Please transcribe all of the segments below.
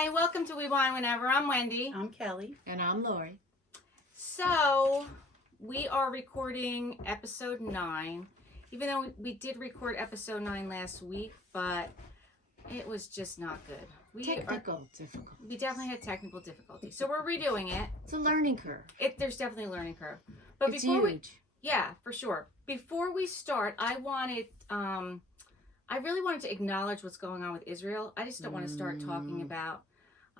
Hi, welcome to We Wine Whenever. I'm Wendy. I'm Kelly. And I'm Lori. So, we are recording episode 9. Even though we did record episode 9 last week, but it was just not good. Technical difficulty. We definitely had technical difficulties. So we're redoing it. It's a learning curve. There's definitely a learning curve. But It's before huge. yeah, for sure. Before we start, I really wanted to acknowledge what's going on with Israel. I just don't want to start talking about.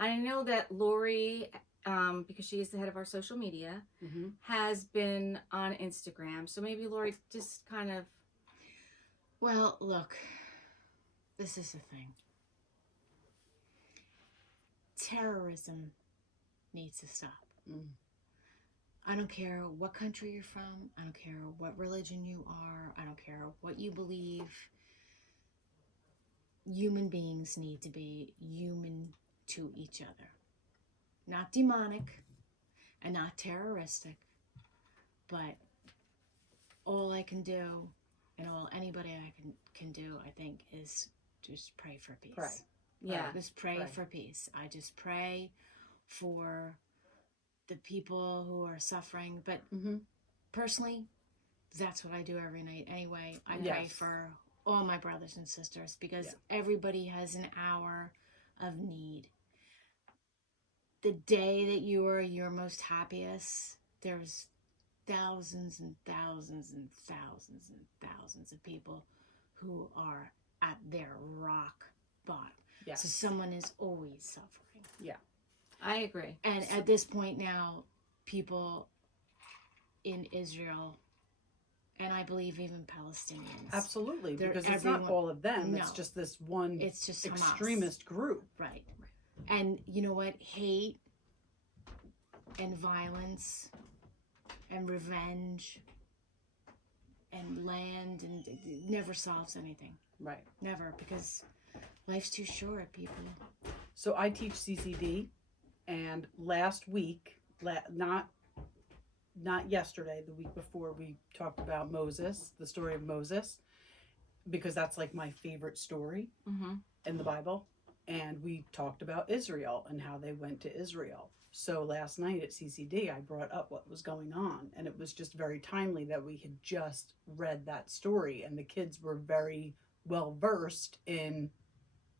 I know that Lori, because she is the head of our social media, has been on Instagram. So maybe Lori just kind of. Well, look, this is the thing. Terrorism needs to stop. I don't care what country you're from. I don't care what religion you are. I don't care what you believe. Human beings need to be human to each other. Not demonic and not terroristic. But all I can do and all anybody I can do, I think, is just pray for peace. Pray. Yeah. Just pray for peace. I just pray for the people who are suffering. But personally, that's what I do every night anyway. I pray for all my brothers and sisters because everybody has an hour of need. The day that you are your most happiest, there's thousands and thousands and thousands and thousands of people who are at their rock bottom. Yes. So someone is always suffering. Yeah. I agree. And at this point now, people in Israel, and I believe even Palestinians. Absolutely, because it's not all of them. No. It's just this one It's just extremist group. Right. And you know what? Hate and violence and revenge and land and it never solves anything. Right. Never, because life's too short, people. So I teach CCD, and last week, not yesterday, the week before, we talked about Moses, the story of Moses, because that's like my favorite story in the Bible. And we talked about Israel and how they went to Israel. So last night at CCD, I brought up what was going on. And it was just very timely that we had just read that story. And the kids were very well versed in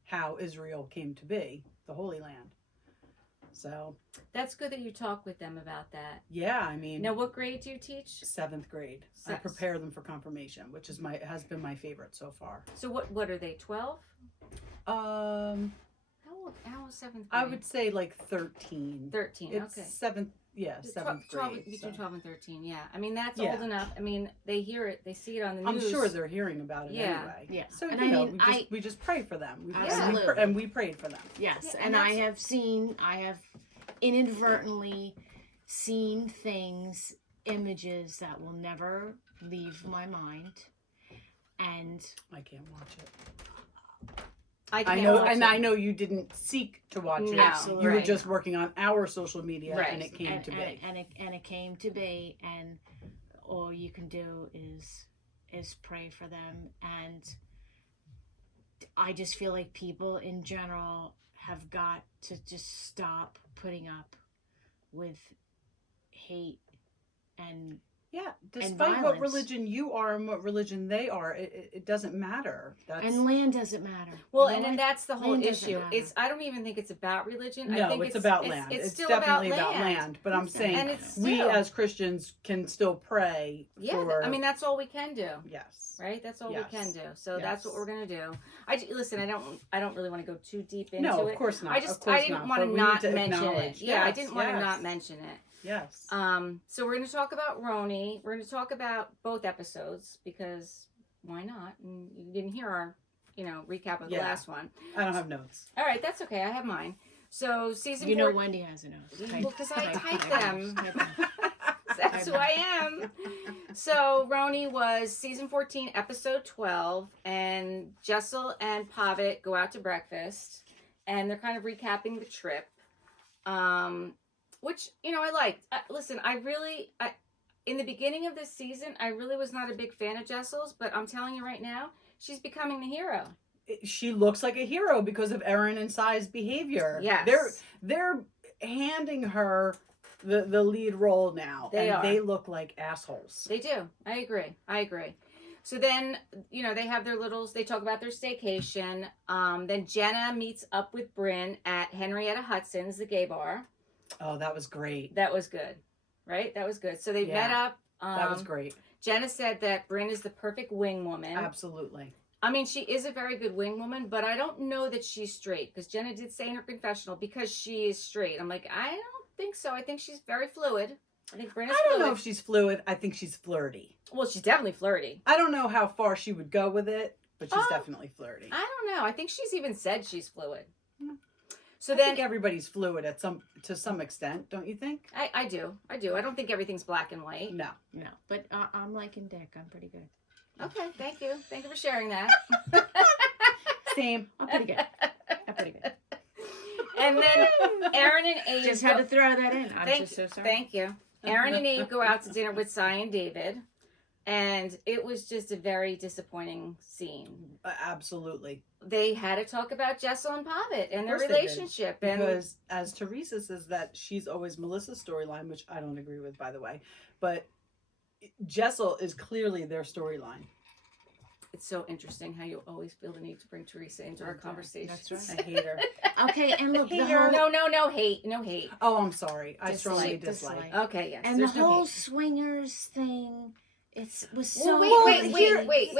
how Israel came to be, the Holy Land. So That's good that you talk with them about that. yeah, I mean. Now, what grade do you teach? 7th grade. I prepare them for confirmation, which is has been my favorite so far. So what are they, 12? How was 7th grade? I would say like 13. 13, It's okay. 7th, yeah, 7th 12, grade. between so. 12 and 13, yeah. I mean, that's old enough. I mean, they hear it, they see it on the I'm news. sure they're hearing about it Yeah. anyway. Yeah. So, And you I know, mean, we just pray for them. Absolutely. And we prayed for them. Yes. Yeah, and I that's- have inadvertently seen things, images that will never leave my mind. And I can't watch it. I I know, watch and it. I know you didn't seek to watch it. No, Absolutely. You were right. just working on our social media, Right. and it came to be. And it came to be, and all you can do is pray for them. And I just feel like people in general have got to just stop putting up with hate and Yeah, and despite what violence. religion you are and what religion they are, it doesn't matter. and land doesn't matter. Well, You know and then what? that's the whole Land doesn't issue. matter. I don't even think it's about religion. No, I think it's about land. It's It's still definitely about land. land. But I'm Okay. saying And it's we still- as Christians can still pray Yeah, for... I mean, that's all we can do. Yes. Right, that's all Yes. we can do. So Yes. that's what we're gonna do. Listen. I don't really want to go too deep into No, it. of course not. I just Of course I didn't not, want but to we need not to mention it. acknowledge. Yeah, I Yes, didn't want to yes. not mention it. Yes. So we're gonna talk about RHONY. We're gonna talk about both episodes because why not? And you didn't hear our, recap of the Yeah. last one. I don't have notes. All right, that's okay. I have mine. So season You know 4. Wendy has a nose. Well, because I type them. Type them. That's who I am. So RHONY was season 14, episode 12, and Jessel and Pavit go out to breakfast, and they're kind of recapping the trip, which I liked. Listen, in the beginning of this season, I really was not a big fan of Jessel's, but I'm telling you right now, she's becoming the hero. she looks like a hero because of Erin and Sai's behavior. Yes. They're handing her the lead role now. They are. They look like assholes. They do. I agree. So then, they have their they talk about their staycation. Then Jenna meets up with Brynn at Henrietta Hudson's, the gay bar. Oh, that was great. That was good. Right? That was good. So they met up. That was great. Jenna said that Brynn is the perfect wing woman. Absolutely. I mean, she is a very good wing woman, but I don't know that she's straight. Because Jenna did say in her confessional, because she is straight. I'm like, I don't think so. I think she's very fluid. I think Brynn is I don't fluid. know if she's fluid. I think she's flirty. Well, she's definitely flirty. I don't know how far she would go with it, but she's definitely flirty. I don't know. I think she's even said she's fluid. So I then think everybody's fluid to some extent, don't you think? I do. I don't think everything's black and white. No. But I'm liking Dick. I'm pretty good. Okay, thank you. Thank you for sharing that. Same. I'm pretty good. And then Erin and Abe Just had to throw that in. I'm just so sorry. Thank you. Erin and Abe go out to dinner with Sai and David. And it was just a very disappointing scene. Absolutely. They had to talk about Jessel and Pavit and their Of course they did. relationship. Because as Teresa says that she's always Melissa's storyline, which I don't agree with, by the way. But Jessel is clearly their storyline. It's so interesting how you always feel the need to bring Teresa into our conversation. That's right. I hate her. Okay, and look, the Hate her. whole... No hate. No hate. Oh, I'm sorry. I Dislike, strongly dislike. dislike. Okay, yes. And the there's no whole hate. swingers thing, was Well, so... wait.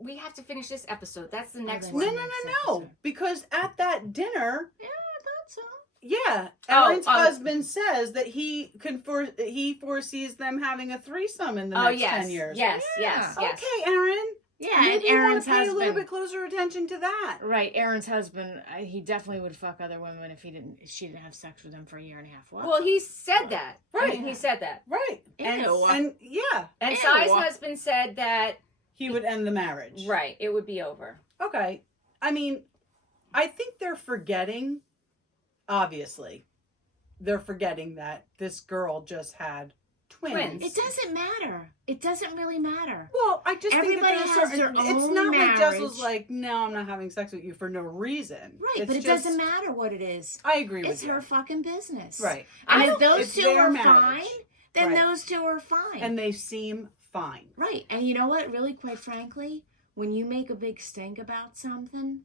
We have to finish this episode. That's the next that's one. No. Because at that dinner, Yeah, I thought so. yeah, Oh, Erin's husband says that he foresees them having a threesome in the next 10 years. Yes. Okay, Erin. Yeah, Maybe and you want Erin's to pay a little husband... bit closer attention to that. Right, Erin's husband, he definitely would fuck other women if she didn't have sex with him for a year and a half. What? Well, he said that. Right. I mean, he said that. Right. Ew. And yeah, And Ew. Sai's husband said that, he would end the marriage. right, it would be over. Okay. I mean, I think they're forgetting, obviously, they're forgetting that this girl just had twins. It doesn't matter. It doesn't really matter. Well, I just Everybody think that has there's their it's own not marriage. like Jessel's like, no, I'm not having sex with you for no reason. Right, It's but it just- doesn't matter what it is. I agree It's with you. her fucking business. Right. And I if don't- those it's two their are marriage. fine, then Right. those two are fine. And they seem fine. Right. And you know what? Really, quite frankly, when you make a big stink about something,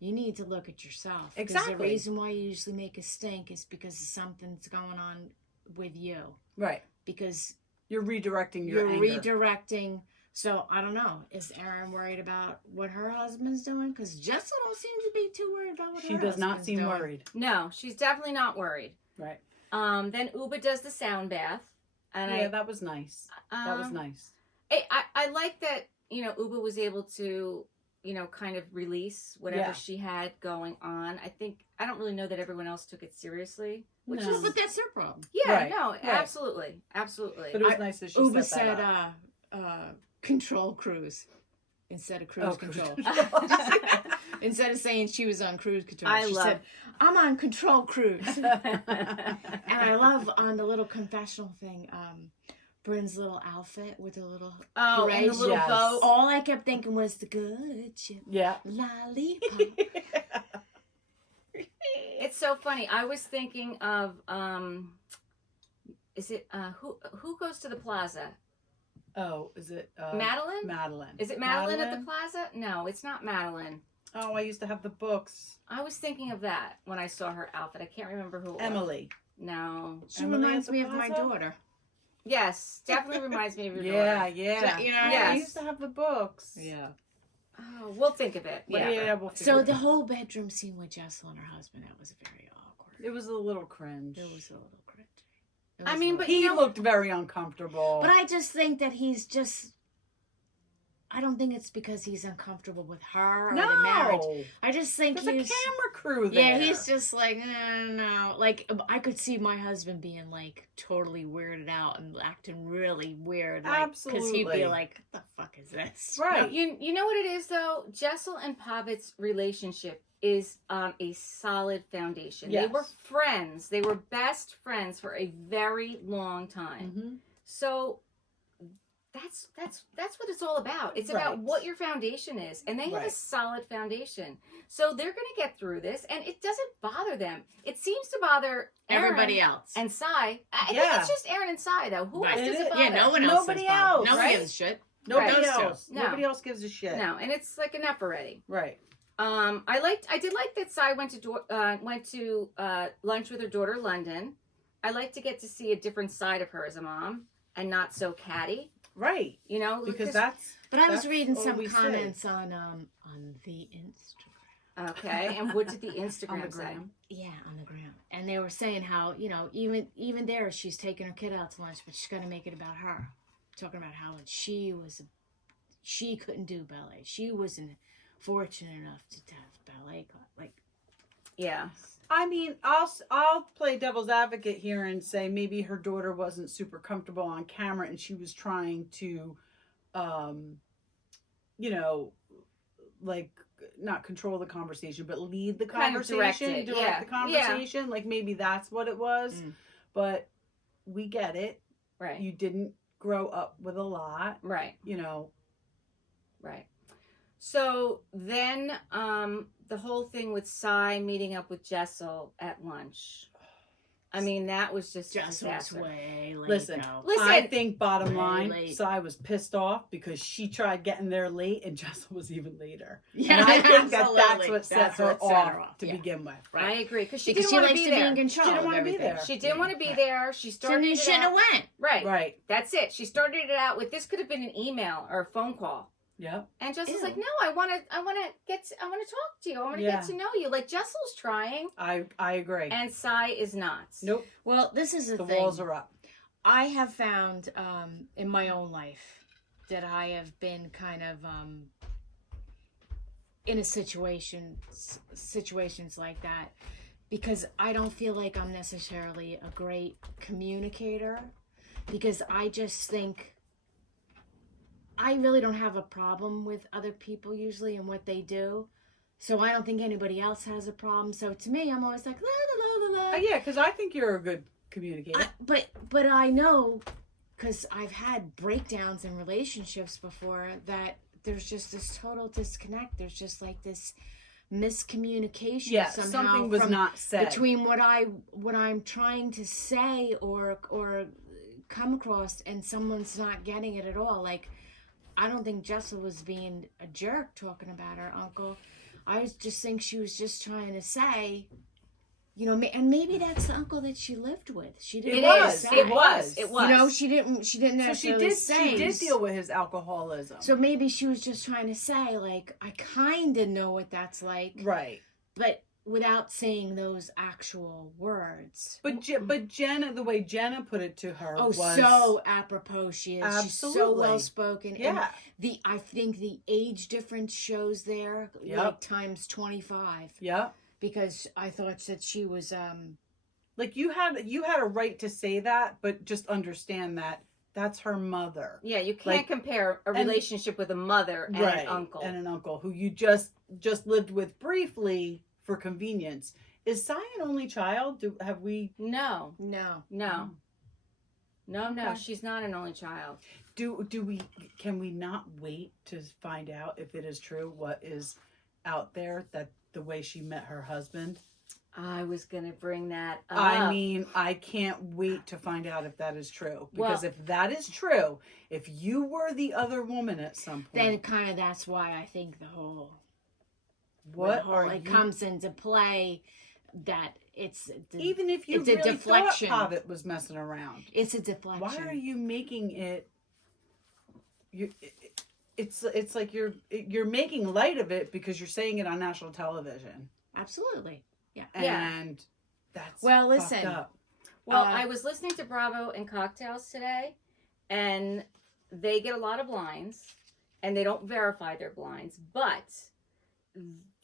you need to look at yourself. Exactly. Because the reason why you usually make a stink is because something's going on with you. Right. Because You're redirecting your you're anger. redirecting. So, I don't know. Is Erin worried about what her husband's doing? Because Jessel don't seem to be too worried about what She her does not husband's seem doing. worried. No, she's definitely not worried. Right. Then Uba does the sound bath. And Yeah, that was nice. That was nice. I like that, Uba was able to, kind of release whatever she had going on. I don't really know that everyone else took it seriously. Which No. is, But that's their problem. yeah, Right, no, right. absolutely. But it was nice that she Uba set said, that up. control cruise instead of cruise Oh, control. cruise. Instead of saying she was on cruise control, I she love- said, I'm on control cruise. And I love on the little confessional thing, Brynn's little outfit with a little Oh, beret. and the little Yes. bow. All I kept thinking was the good ship Yeah. lollipop. It's so funny. I was thinking of, is it, who goes to the plaza? Oh, is it Madeline? Madeline. Is it Madeline at the plaza? No, it's not Madeline. Oh, I used to have the books. I was thinking of that when I saw her outfit. I can't remember who it was. Emily. No. She Emily reminds at the me of my plaza? daughter. Yes, definitely reminds me of your Yeah, daughter. yeah. You know, I Yes. used to have the books. Yeah. Oh, we'll think of it. Yeah. Whatever. Yeah, we'll figure So it the out. whole bedroom scene with Jessel and her husband, that was very awkward. It was a little cringe. It was a little cringy. It I was mean, a but little- He looked very uncomfortable. But I just think that he's just. I don't think it's because he's uncomfortable with her or the marriage. no. I just think There's a he's. camera crew there. Yeah, he's just like, no. Like, I could see my husband being, like, totally weirded out and acting really weird. Like, because he'd be Absolutely. like, what the fuck is this? Right. You know what it is though? Jessel and Pavit's relationship is on a solid foundation. Yes. They were friends. They were best friends for a very long time. Mhm. So that's what it's all about. It's about Right. what your foundation is, and they have a Right. solid foundation, so they're going to get through this, and it doesn't bother them. It seems to bother Erin Everybody else. and Sai. I think Yeah. it's just Erin and Sai, though. Who Right. else does It it is. bother? Yeah, no one else. Nobody says bother. else, No one right? gives a shit. Nobody Those two. else. No. Nobody else gives a shit. No, and it's like enough already. Right. I did like that Sai went to lunch with her daughter London. I like to get to see a different side of her as a mom and not so catty. Right. You know, Because that's. But I was That's reading all some we say. comments on the Instagram. okay. And what did the Instagram On the say? gram. Yeah, on the ground. And they were saying how, even there she's taking her kid out to lunch, but she's gonna make it about her. Talking about how she couldn't do ballet. She wasn't fortunate enough to have ballet class. Like, Yeah. I mean, I'll play devil's advocate here and say maybe her daughter wasn't super comfortable on camera and she was trying to, like not control the conversation, but lead the Kind of direct conversation, it, direct yeah. the conversation. Like maybe that's what it was. Mm. But we get it. Right. You didn't grow up with a lot. Right. Right. So then the whole thing with Sai meeting up with Jessel at lunch. I mean, that was just a just was disaster. way late. Listen, Listen. I think bottom Way line, late. Sai was pissed off because she tried getting there late and Jessel was even later. Yeah, And I think that's absolutely. what set That's her what set her off off, to yeah. begin with. I agree because she Because didn't want to likes be to be there. in control She didn't of wanna be everything. there. She didn't want to be Right. there. She So started you it shouldn't have out. went. Right. Right. That's it. She started it out with this could have been an email or a phone call. Yep. And Jessel's Ew. like, no, I want to talk to you. I want to Yeah. get to know you. Like Jessel's trying, I agree. and Sai is not. Nope. Well, this is The thing. walls are up. I have found in my own life that I have been kind of in situations like that because I don't feel like I'm necessarily a great communicator because I just think I really don't have a problem with other people usually and what they do. So I don't think anybody else has a problem. So to me, I'm always like, la, la, la, la, la. Yeah, because I think you're a good communicator. But I know because I've had breakdowns in relationships before that there's just this total disconnect. There's just like this miscommunication. Yeah, somehow something was from not said. between what I'm trying to say or come across, and someone's not getting it at all. Like I don't think Jessel was being a jerk talking about her uncle. I just think she was just trying to say. And maybe that's the uncle that she lived with. She didn't. It was. say. It was. It was. She didn't So she necessarily did. say. She did deal with his alcoholism. So maybe she was just trying to say, like, I kind of know what that's like, right. but without saying those actual words. But Jenna, the way Jenna put it to her, Oh, was so apropos she is. She's so Absolutely. well spoken. yeah. And I think the age difference shows there, Yep. like times 25. Yep. Because I thought that she was Like you had a right to say that, but just understand that that's her mother. Yeah, you can't Like, compare a relationship with a mother and Right. an uncle. And an uncle who you just lived with briefly for convenience. Is Sai an only child? Have we No, no. no, no. Okay. She's not an only child. can we not wait to find out if it is true what is out there, that the way she met her husband? I was gonna bring that up. I mean, I can't wait to find out if that is true. Because if that is true, if you were the other woman at some point, Then kind of that's why I think the whole it comes into play that even if you it's a really deflection. thought Pavit was messing around, it's a deflection. why are you making it? It's like you're making light of it because you're saying it on national television, Absolutely. Yeah. and that's Well, fucked listen. up. Well, I was listening to Bravo and Cocktails today, and they get a lot of blinds, and they don't verify their blinds, but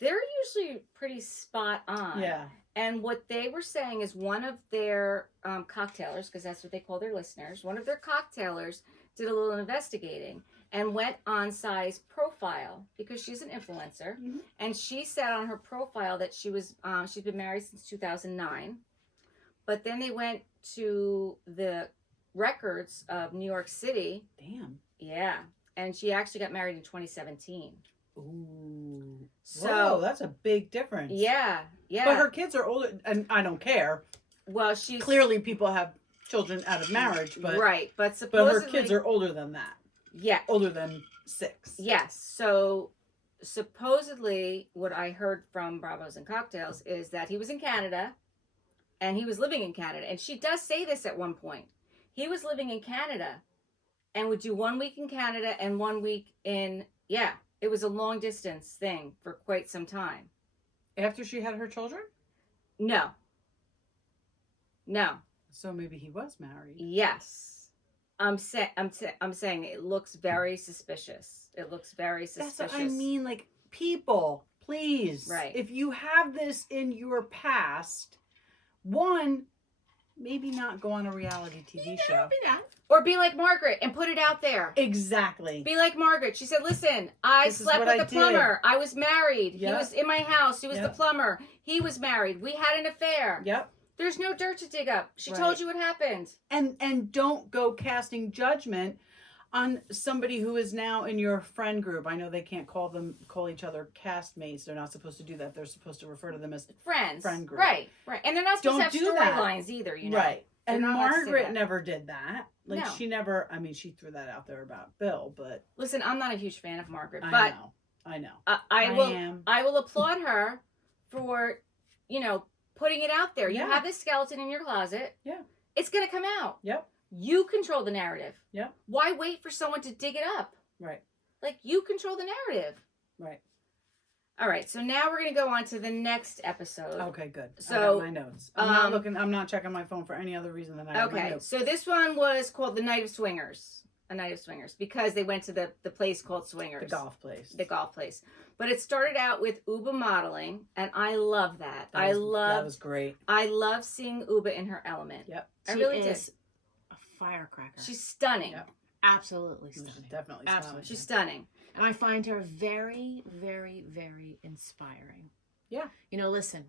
they're usually pretty spot on. Yeah. And what they were saying is one of their cocktailers, because that's what they call their listeners, one of their cocktailers did a little investigating and went on Sai's profile because she's an influencer. Mhm. And she said on her profile that she's been married since 2009. But then they went to the records of New York City. Damn. Yeah. And she actually got married in 2017. Ooh. So whoa, that's a big difference. Yeah. But her kids are older, and I don't care. Well, she's clearly people have children out of marriage, but right. But supposedly, her kids are older than that. Yeah, older than 6. Yes. So supposedly, what I heard from Bravos and Cocktails is that he was in Canada, and he was living in Canada, and she does say this at one point. He was living in Canada, and would do 1 week in Canada and 1 week in It was a long distance thing for quite some time. After she had her children? No. So maybe he was married. Yes. I'm saying it looks very suspicious. It looks very suspicious. That's what I mean. Like, people, please. Right. If you have this in your past, one, maybe not go on a reality TV show. Or be like Margaret and put it out there. Exactly. Be like Margaret. She said, listen, I slept with the plumber. I was married. Yep. He was in my house. He was the plumber. He was married. We had an affair. Yep. There's no dirt to dig up. She told you what happened. And don't go casting judgment on somebody who is now in your friend group. I know they can't call each other castmates. They're not supposed to do that. They're supposed to refer to them as friends. Friend group. Right. And they're not supposed to have storylines either, you know. Right. And Margaret never did that. Like, she never, I mean, she threw that out there about Bill, but. Listen, I'm not a huge fan of Margaret, but. I know. I will applaud her for, putting it out there. Yeah. You have this skeleton in your closet. Yeah. It's going to come out. Yep. You control the narrative. Yep. Why wait for someone to dig it up? Right. Like, you control the narrative. Right. All right, so now we're going to go on to the next episode. Okay, good. So, I got my notes. I'm not checking my phone for any other reason than I have my notes. So this one was called The Night of Swingers. A Night of Swingers. Because they went to the place called Swingers. The golf place. The golf place. But it started out with Uba modeling, and I love that. That was great. I love seeing Uba in her element. Yep. I really did. A firecracker. She's stunning. Yep. Absolutely stunning. She's definitely Absolutely. She's stunning. And I find her very, very, very inspiring. Yeah. Listen,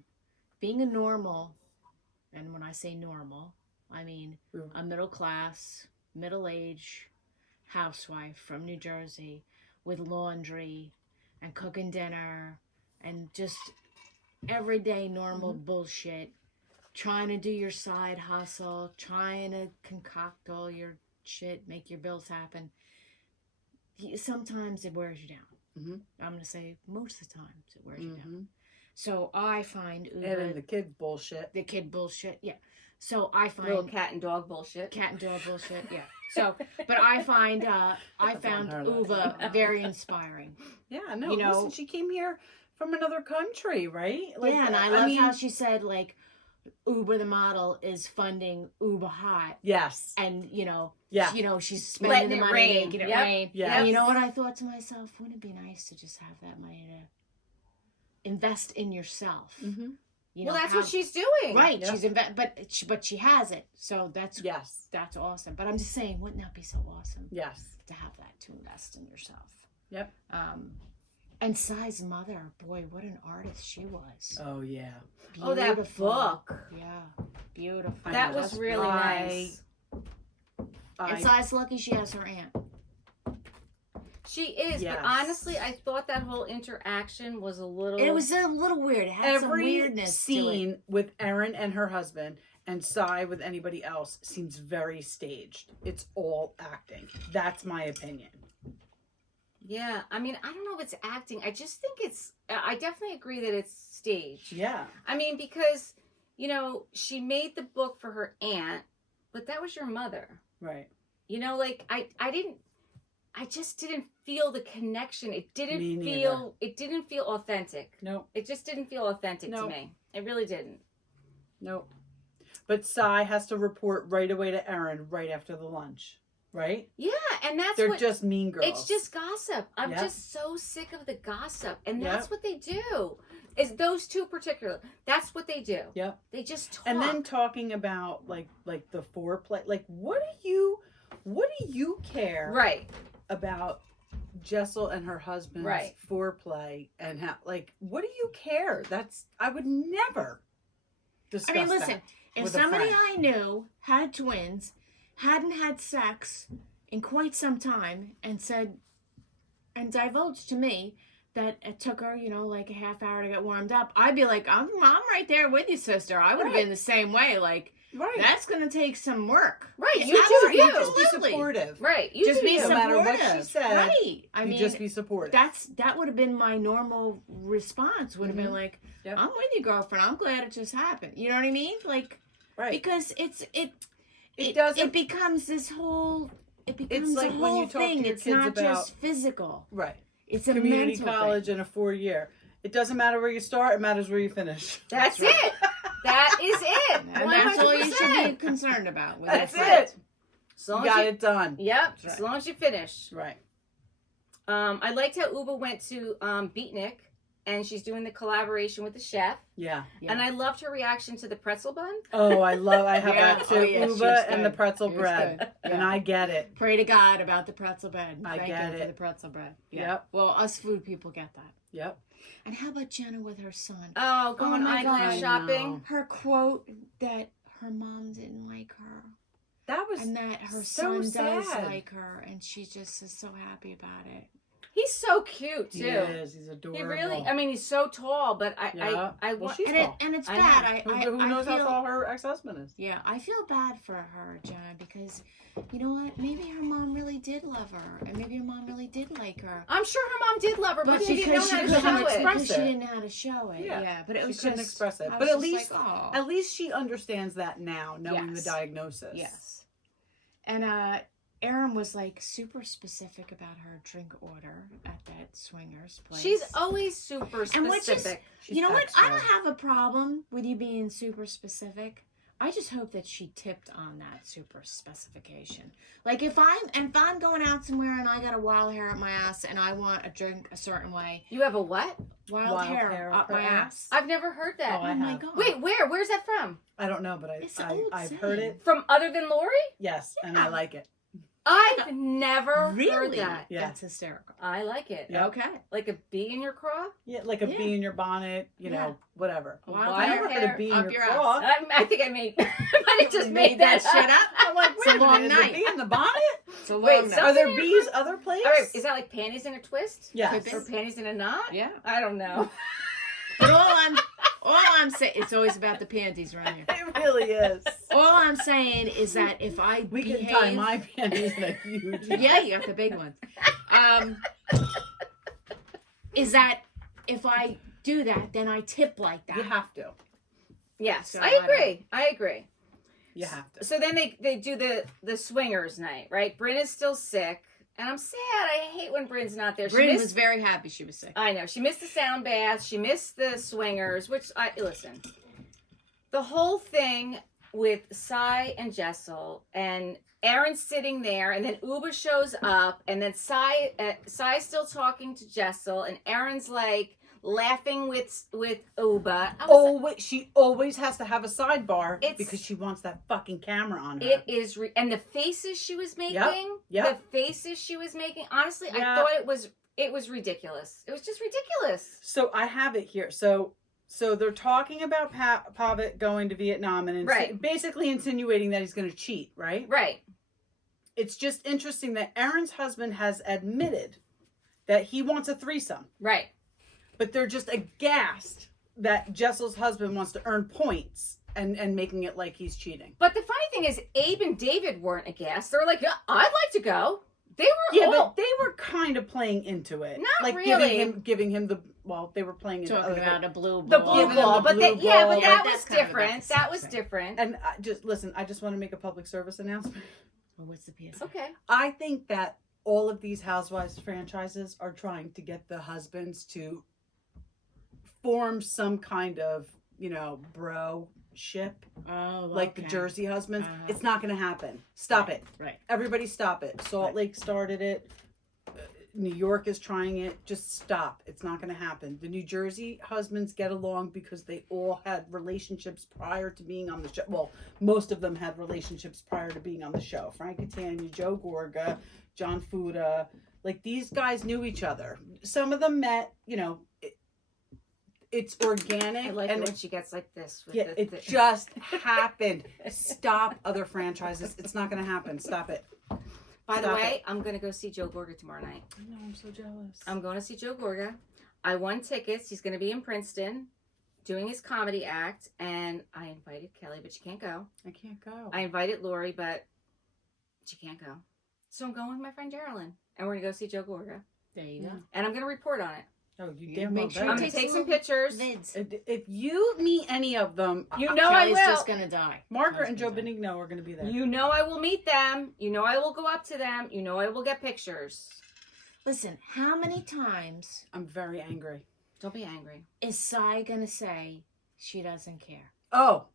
being a normal, and when I say normal, I mean a middle class, middle-aged housewife from New Jersey with laundry and cooking dinner and just everyday normal bullshit, trying to do your side hustle, trying to concoct all your shit, make your bills happen. Sometimes it wears you down. I'm going to say most of the time it wears you down. So I find Uba... And the kid bullshit. The kid bullshit, yeah. So I find... Little cat and dog bullshit. Cat and dog bullshit, yeah. So, but I found Uba very inspiring. Yeah, no, listen, she came here from another country, right? Like, yeah, and I love how she said, like, Uba the model is funding Uba Hot. Yes. And, yeah. she's spending the money making it rain. Yeah. And you know what I thought to myself? Wouldn't it be nice to just have that money to invest in yourself? That's what she's doing. Right. Yep. But she has it. So that's awesome. But I'm just saying, wouldn't that be so awesome? Yes. To have that, to invest in yourself. Yep. And Sai's mother, boy, what an artist she was. Oh, yeah. Beautiful. Oh, that book. Yeah. Beautiful. That was really nice. And Sai's lucky she has her aunt. She is, but honestly, I thought that whole interaction was a little... It was a little weird. It had some weirdness scene to it. With Erin and her husband and Sai with anybody else seems very staged. It's all acting. That's my opinion. Yeah, I mean, I don't know if it's acting. I just think I definitely agree that it's staged. Yeah. I mean, because, she made the book for her aunt, but that was your mother. Right. I just didn't feel the connection. It didn't feel authentic. No. It just didn't feel authentic to me. It really didn't. Nope. But Sai has to report right away to Erin right after the lunch. Right? Yeah, and they're just mean girls. It's just gossip. I'm just so sick of the gossip. And that's what they do. Is those two particular. That's what they do. Yep. They just talk. And then talking about like the foreplay. Like what do you care? Right. About Jessel and her husband's foreplay and how, like, what do you care? I would never discuss that. Listen, if somebody I knew had twins hadn't had sex in quite some time and said, and divulged to me that it took her, like a half hour to get warmed up, I'd be like, I'm right there with you, sister. I would have been the same way. Like, that's going to take some work. Right. Yeah, You do. You just be supportive. Right. You just do. be No supportive. matter what she said. Right. I mean, just be supportive. That would have been my normal response. Would have been like, I'm with you, girlfriend. I'm glad it just happened. You know what I mean? Like, because it becomes this whole. It becomes it's like a whole when you talk thing. to your It's kids not about just physical. Right. It's a community mental college thing. and a 4-year. It doesn't matter where you start. It matters where you finish. That's it. That is it. And that's all you should 100%. be concerned about. With That's it. it. As long You as got it done. Yep. Right. As long as you finish. Right. I liked how Uba went to Beatnik, and she's doing the collaboration with the chef. Yeah. And I loved her reaction to the pretzel bun. Oh, I have that too. she was Uba and the good. pretzel It was bread. good. And I get it. Pray to God about the pretzel bread. I Thank get you it. for the pretzel bread. Yeah. Yep. Well, us food people get that. Yep. And how about Jenna with her son? Oh, going my eyeglass God. shopping. Her quote that her mom didn't like her. That was And that her so son does sad. like her. And she just is so happy about it. He's so cute too. He is. He's adorable. He really. I mean, he's so tall, but I Well, want. she's And, tall. it's I bad. know. Who knows how tall her ex-husband is? Yeah, I feel bad for her, Jenna, because you know what? Maybe her mom really did love her, and maybe her mom really did like her. I'm sure her mom did love her, but she didn't know how to couldn't show express it. because it. she didn't know how to show it. Yeah, but it was she couldn't just, express it. I But was at just least, like, oh. at least she understands that now, knowing the Yes. diagnosis. Yes. And Erin was like super specific about her drink order at that swingers place. She's always super And which is- specific. you know what? I don't extra. have a problem with you being super specific. I just hope that she tipped on that super specification. Like if I'm going out somewhere and I got a wild hair up my ass and I want a drink a certain way, You have a what? wild hair up my ass. I've never heard that. Oh, I Oh my have. God! Wait, where? Where's that from? I don't know, but It's an old I've saying. heard it. From other than Lori? Yes, and I like it. I've never heard Really? that. Yeah. That's hysterical. I like it. Yeah. Okay. Like a bee in your craw? Yeah, like a Yeah. bee in your bonnet, you Yeah. know, whatever. Wild I hair never heard a bee in up your your craw. I think I made. I might have just You made that shit up. I'm like, It's a wait a long minute, is night. a bee in the bonnet? It's a long Wait, night. Are there Something bees other places? All right, is that like panties in a twist? Yes. Could be. Or panties in a knot? Yeah. I don't know. But all I'm saying, it's always about the panties around here. It really is. All I'm saying is that if I We behave, can tie my panties in a huge knot. yeah, you got the big ones. Is that if I do that, then I tip like that. You have to. Yes, So, I I don't- agree. I agree. You have to. So then they do the swingers night, right? Brynn is still sick, and I'm sad. I hate when Brynn's not there. She Brynn missed, was very happy she was sick. I know she missed the sound bath. She missed the swingers, which I listen. The whole thing with Sai and Jessel and Erin's sitting there, and then Uba shows up, and then Sai's still talking to Jessel, and Erin's like laughing with Uba. I was Oh, wait, she always has to have a sidebar It's- because she wants that fucking camera on her. It is, and the faces she was making, Yep. the faces she was making. Honestly, I Yeah. thought it was ridiculous. It was just ridiculous. So I have it here. So they're talking about Pavit going to Vietnam and Right. basically insinuating that he's going to cheat, right? Right. It's just interesting that Erin's husband has admitted that he wants a threesome, Right. but they're just aghast that Jessel's husband wants to earn points and making it like he's cheating. But the funny thing is, Abe and David weren't aghast. They were like, "Yeah, I'd like to go." They were Yeah, all but they were kind of playing into it. Not like really. giving him the, well, they were playing into Talking other about a blue ball. the blue Giving them ball, the but blue but ball, that like, was that's kind of about different. the That was same. different. And I just want to make a public service announcement. Well, what's the PS? Okay. I think that all of these Housewives franchises are trying to get the husbands to form some kind of, bro ship, Oh, like the okay. Jersey husbands. Uh-huh. It's not going to happen. Stop it. Right. Everybody stop it. Salt Right. Lake started it. New York is trying it. Just stop. It's not going to happen. The New Jersey husbands get along because they all had relationships prior to being on the show. Well, most of them had relationships prior to being on the show. Frank Catania, Joe Gorga, John Fuda. Like, these guys knew each other. Some of them met, it's organic. I like and it when she gets like this. With yeah, it just happened. Stop other franchises. It's not going to happen. Stop it. By the way, I'm going to go see Joe Gorga tomorrow night. I know, I'm so jealous. I'm going to see Joe Gorga. I won tickets. He's going to be in Princeton doing his comedy act, and I invited Kelly, but she can't go. I can't go. I invited Lori, but she can't go. So I'm going with my friend Geraldine, and we're going to go see Joe Gorga. There you go. And I'm going to report on it. Oh, you You damn make well sure better. I'm going to take some pictures. Vids. If you meet any of them, You know I Kelly's will. just gonna die. Margaret and Joe Kelly's gonna die. Benigno are going to be there. You know I will meet them. You know I will go up to them. You know I will get pictures. Listen, how many times I'm very angry. Don't be angry. is Sai gonna say she doesn't care? Oh,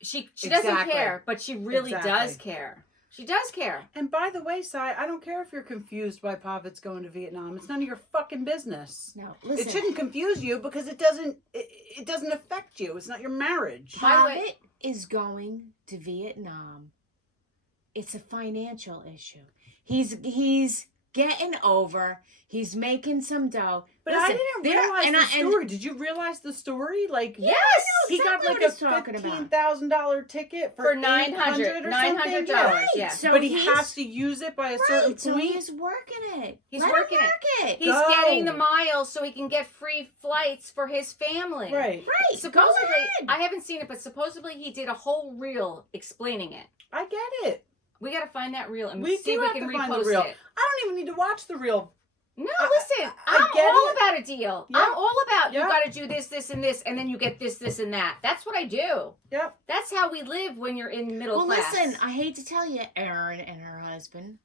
She doesn't Exactly. care, but she really Exactly. does care. She does care. and by the way, Sai, I don't care if you're confused why Pavit's going to Vietnam. It's none of your fucking business. No, listen. It shouldn't confuse you because it doesn't affect you. It's not your marriage. By the way- Pavit is going to Vietnam. It's a financial issue. He's getting over. He's making some dough. But Listen, I didn't there- realize and the I- and- story. Did you realize the story? Like, Yes! he got exactly like what a he's talking about. $15,000 ticket For $900 $900 or $900. something. Yeah. So but he he's- has to use it by a certain Right, so point. he's working it. He's Let him working it. work it. He's Go. getting the miles so he can get free flights for his family. Right. Right. Supposedly, go ahead. I haven't seen it, but supposedly he did a whole reel explaining it. I get it. We got to find that reel and We see do if we have can to find the repost reel. it. I don't even need to watch the reel. No, I- listen, I I'm get all it. about a deal. Yeah. I'm all about Yeah. you got to do this, this, and this, and then you get this, this, and that. That's what I do. Yep. That's how we live when you're in middle Well, class. listen, I hate to tell you, Erin and her husband,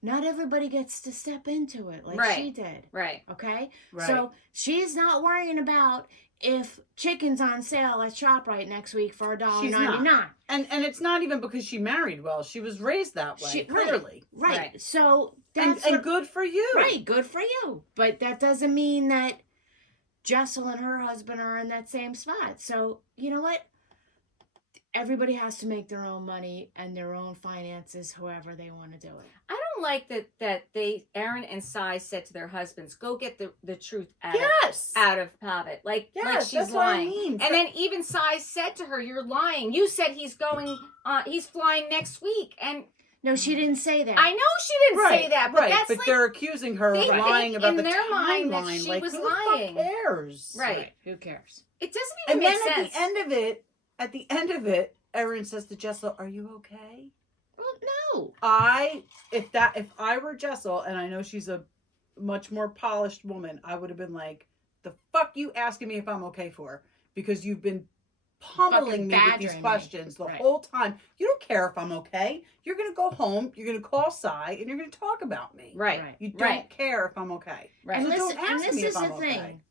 not everybody gets to step into it like Right. she did. Right. Okay? Right. So she's not worrying about if chicken's on sale at ShopRite next week for She's not. $1.99. And it's not even because she married well. She was raised that way, clearly. Right. Right. So And, that's and what- good for you. Right, good for you. But that doesn't mean that Jessel and her husband are in that same spot. So, you know what? Everybody has to make their own money and their own finances, however they want to do it. I don't like that Erin and Sai said to their husbands, "Go get the truth out Yes. of Pavit." Like Yes, she's that's what I lying. mean. And then even Sai said to her, "You're lying. You said he's going. He's flying next week." And No, she didn't say that. I know she didn't say that, but that's like they're accusing her they of lying think about in the their mind that timeline. she like, was who lying. the fuck cares? Right. Who cares? it doesn't even And make then sense. at the end of it, Erin says to Jessel, "Are you okay?" Well, no. If I were Jessel, and I know she's a much more polished woman, I would have been like, "The fuck you asking me if I'm okay for?" Because you've been pummeling me with badgering these me. questions the Right. whole time. You don't care if I'm okay. You're gonna go home. You're gonna call Sai, and you're gonna talk about me. Right. Right. You don't Right. care if I'm okay. Right. And So listen, don't ask and this me if is I'm the okay. thing.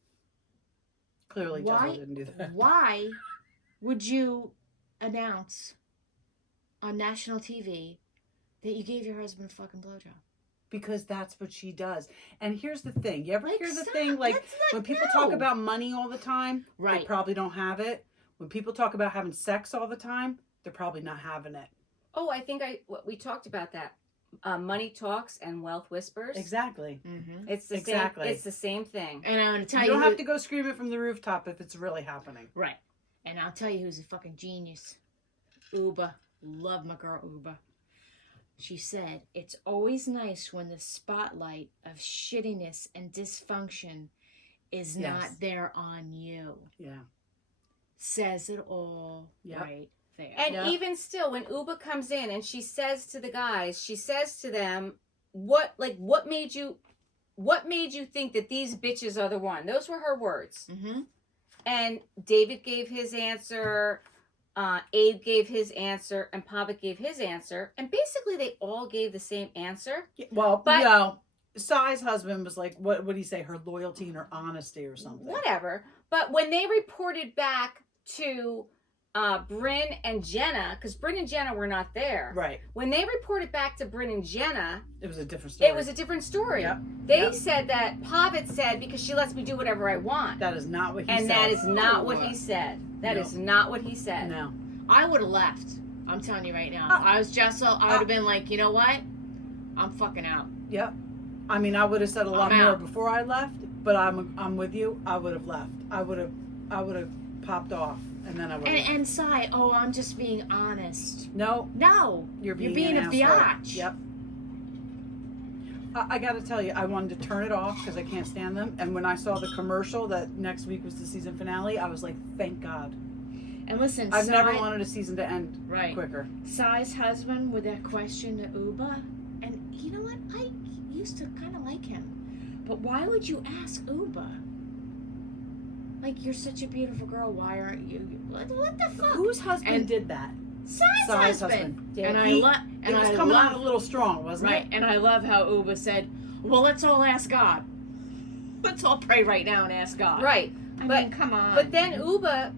Clearly, Why- Jessel didn't do that. Why would you announce on national TV that you gave your husband a fucking blowjob? Because that's what she does. And here's the thing. You ever Like, hear the stop. thing, like, That's not- when people no. talk about money all the time, they Right. probably don't have it. When people talk about having sex all the time, they're probably not having it. Oh, I think we talked about that. Money talks and wealth whispers. Exactly. Mm-hmm. It's the Exactly. same. It's the same thing. And I'm going to tell You you, don't who- have to go scream it from the rooftop if it's really happening. Right. And I'll tell you who's a fucking genius. Uba. Love my girl Uba. She said, "It's always nice when the spotlight of shittiness and dysfunction is Yes. not there on you." Yeah. Says it all Yep. right there. And Yep. even still, when Uba comes in and she says to the guys, she says to them, what made you think that these bitches are the one?" Those were her words. Mm-hmm. And David gave his answer, Abe gave his answer, and Pavit gave his answer. And basically they all gave the same answer. Well, But- Sai's husband was like, what would he say? Her loyalty and her honesty or something. Whatever. But when they reported back to Brynn and Jenna, because Brynn and Jenna were not there. Right. When they reported back to Brynn and Jenna, It was a different story. it was a different story. Yep. They Yep. said that Pavit said, because she lets me do whatever I want. That is not what he said. And that is not what he said. That No. is not what he said. No. I would have left. I'm telling you right now. If I was Jessel, I would have been like, you know what? I'm fucking out. Yep. I mean, I would have said a lot I'm more out. before I left, but I'm with you. I would have left. I would have popped off, and then I would. And Sai, oh, I'm just being honest. No, you're being a an biatch. asshole. Yep. I got to tell you, I wanted to turn it off because I can't stand them. And when I saw the commercial that next week was the season finale, I was like, thank God. And listen, I've never wanted a season to end quicker. Sai's husband with that question to Uba, and you know what? I used to kind of like him, but why would you ask Uba? Like, you're such a beautiful girl. Why aren't you? What the fuck? Whose husband did that? Sai's husband. And I love. It was coming out a little strong, wasn't it? Right. And I love how Uba said, "Well, let's all ask God. Let's all pray right now and ask God." Right. I mean, come on. But then Uba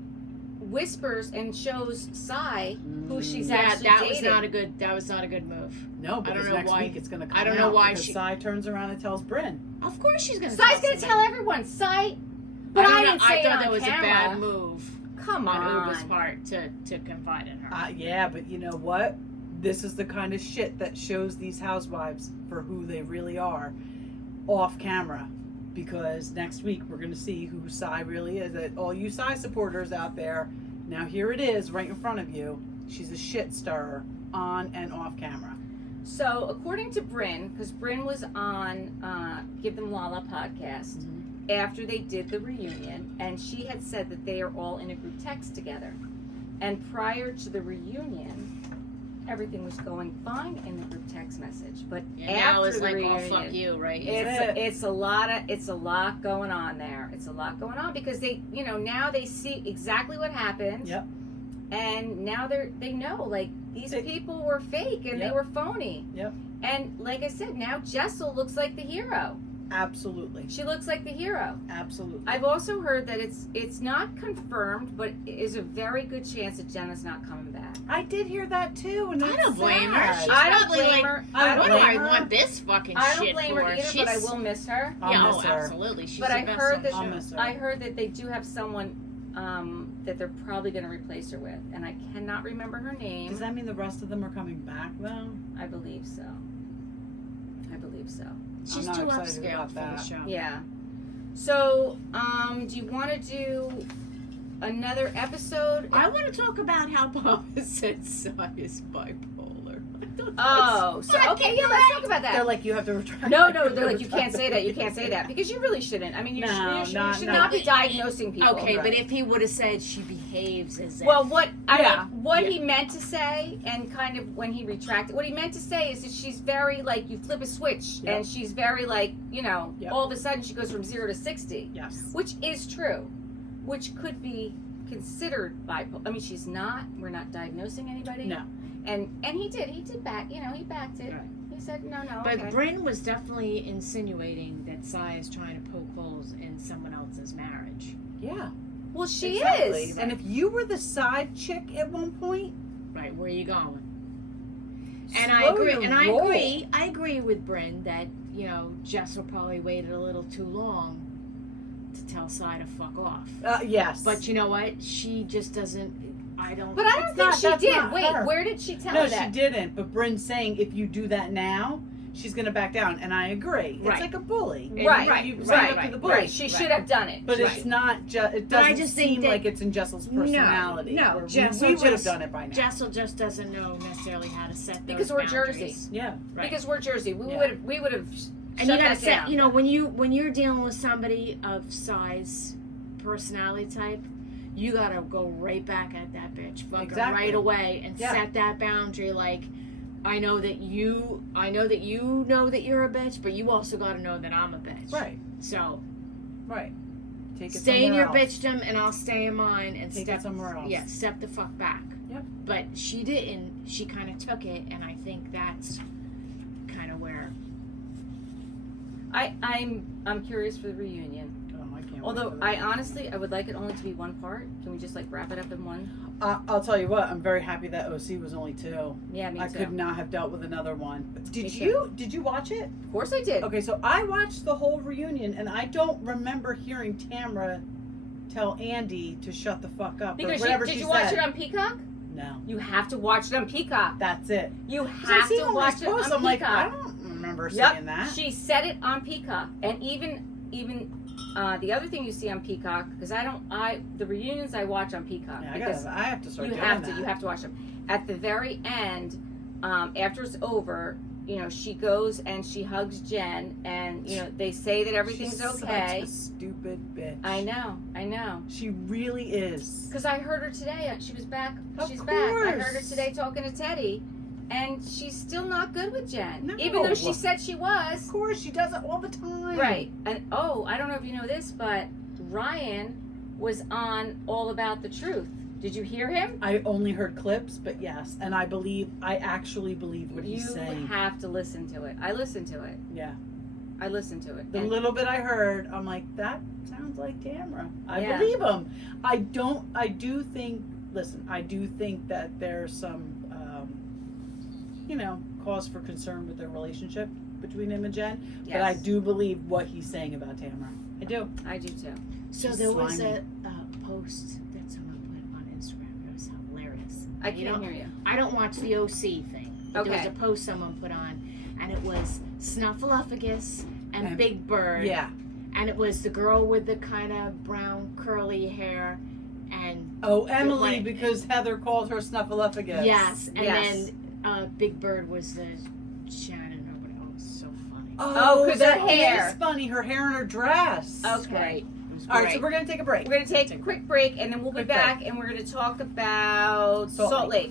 whispers and shows Sai who she's actually dating. That was not a good move. No, because next week it's going to come out. I don't know why Sai turns around and tells Brynn. Of course she's going to. Sai's going to tell everyone. Sai. But I didn't say I it thought on that was camera. a bad move. Come on. Uba's part to confide in her. Yeah, but you know what? This is the kind of shit that shows these housewives for who they really are off camera. Because next week we're going to see who Sai really is. That all you Sai supporters out there, now here it is right in front of you. She's a shit stirrer on and off camera. So according to Brynn, because Brynn was on Give Them Lala podcast after they did the reunion, and she had said that they are all in a group text together. And prior to the reunion, everything was going fine in the group text message. But now after it's the like, reunion, oh, fuck you, right? It's a lot going on there. It's a lot going on because they, now they see exactly what happened. Yep. And now they know, like, these people were fake and they were phony. Yep. And like I said, now Jessel looks like the hero. Absolutely. She looks like the hero. Absolutely. I've also heard that it's not confirmed, but it is a very good chance that Jenna's not coming back. I did hear that too, and I don't blame her. She's I don't probably blame like, her. what do I want this fucking I don't shit blame for? her either, but I will miss her. I'll miss her. Absolutely. She's But the I best heard on that the I'll show. miss her. I heard that they do have someone that they're probably going to replace her with, and I cannot remember her name. Does that mean the rest of them are coming back though? I believe so. She's I'm too not excited upscale about for that. the show. Yeah. So, do you want to do another episode? I want to talk about how Papa said Sai is bipolar. Oh, so okay, yeah, let's talk about that. They're like, you have to retract. No, they're like, you can't say that. You can't say that because you really shouldn't. I mean, you should not be diagnosing people. Okay, but if he would have said she behaves as if. Well, what he meant to say, and kind of when he retracted, what he meant to say is that she's very like you flip a switch, and she's very like all of a sudden she goes from 0 to 60. Yes. Which is true, which could be considered bipolar. I mean, she's not. We're not diagnosing anybody. No. And he did back. He backed it. Right. He said no. But okay. Brynn was definitely insinuating that Sai is trying to poke holes in someone else's marriage. Yeah. Well, she exactly. is. And if you were the side chick at one point, right, where are you going? And I agree with Brynn that Jessel probably waited a little too long to tell Sai to fuck off. Yes. But you know what? She just doesn't. But I don't think she did. Wait, where did she tell her that? No, she didn't. But Brynn's saying if you do that now, she's going to back down. And I agree. It's like a bully. Right. You stand up to the bully. Right. She should have done it. But it's not just, it doesn't seem like it's in Jessel's personality. No, we would have done it by now. Jessel just doesn't know necessarily how to set those because we're boundaries. Jersey. Yeah. Right. Because we're Jersey. We would have and you gotta set, when you're dealing with somebody of Sai's personality type, you gotta go right back at that bitch, fucking right away, and set that boundary. Like, I know that you know that you're a bitch, but you also gotta know that I'm a bitch. Right. So. Right. Take it stay in your else. bitchdom, and I'll stay in mine, and take it somewhere else. Yeah, step the fuck back. Yep. But she didn't. She kind of took it, and I think that's kind of where. I'm curious for the reunion. Oh, I can't. Although I honestly would like it only to be one part. Can we just like wrap it up in one? I'll tell you what. I'm very happy that OC was only 2. Yeah, me too. I could not have dealt with another one. Did you watch it? Of course I did. Okay, so I watched the whole reunion, and I don't remember hearing Tamra tell Andy to shut the fuck up because or whatever did she you said. watch it on Peacock? No. You have to watch it on Peacock. That's it. You have to watch it on Peacock. I'm like, I don't remember seeing that. She said it on Peacock, and even The other thing you see on Peacock, because the reunions I watch on Peacock. Yeah, I have to start You doing have that. to. You have to watch them. At the very end, after it's over, she goes and she hugs Jen, and they say that everything's okay. Such a stupid bitch. I know. She really is. Because I heard her today. She was back. Of She's back. I heard her course. today talking to Teddy, and she's still not good with Jen, No. even though she said she was. Of course, she does it all the time. Right. And I don't know if you know this, but Ryan was on All About the Truth. Did you hear him? I only heard clips, but yes, and I actually believe what he's You saying. have to listen to it. I listened to it. Yeah. I listened to it. The And little bit I heard, I'm like, that sounds like Tamara. I Yeah. believe him. I do think that there's some, cause for concern with their relationship between him and Jen. yes, But I do believe what he's saying about Tamara. I do. I do too. So She's there was slimy. a post that someone put on Instagram. It was hilarious. I can't hear you. I don't watch the OC thing. But there Okay. was a post someone put on, and it was Snuffleupagus and And- Big Bird. Yeah. And it was the girl with the kind of brown curly hair, and Oh, Emily, Right. because Heather called her Snuffleupagus. yes, and Yes. then Big Bird was the Shannon or whatever. Oh, it was so funny. Oh, 'cause her that hair. is funny. Her hair and her dress. It was Okay. great. It was All right, great. so we're gonna take a break. We're going to take a quick break, and then we'll be Quick back, and we're going to talk about Salt Lake.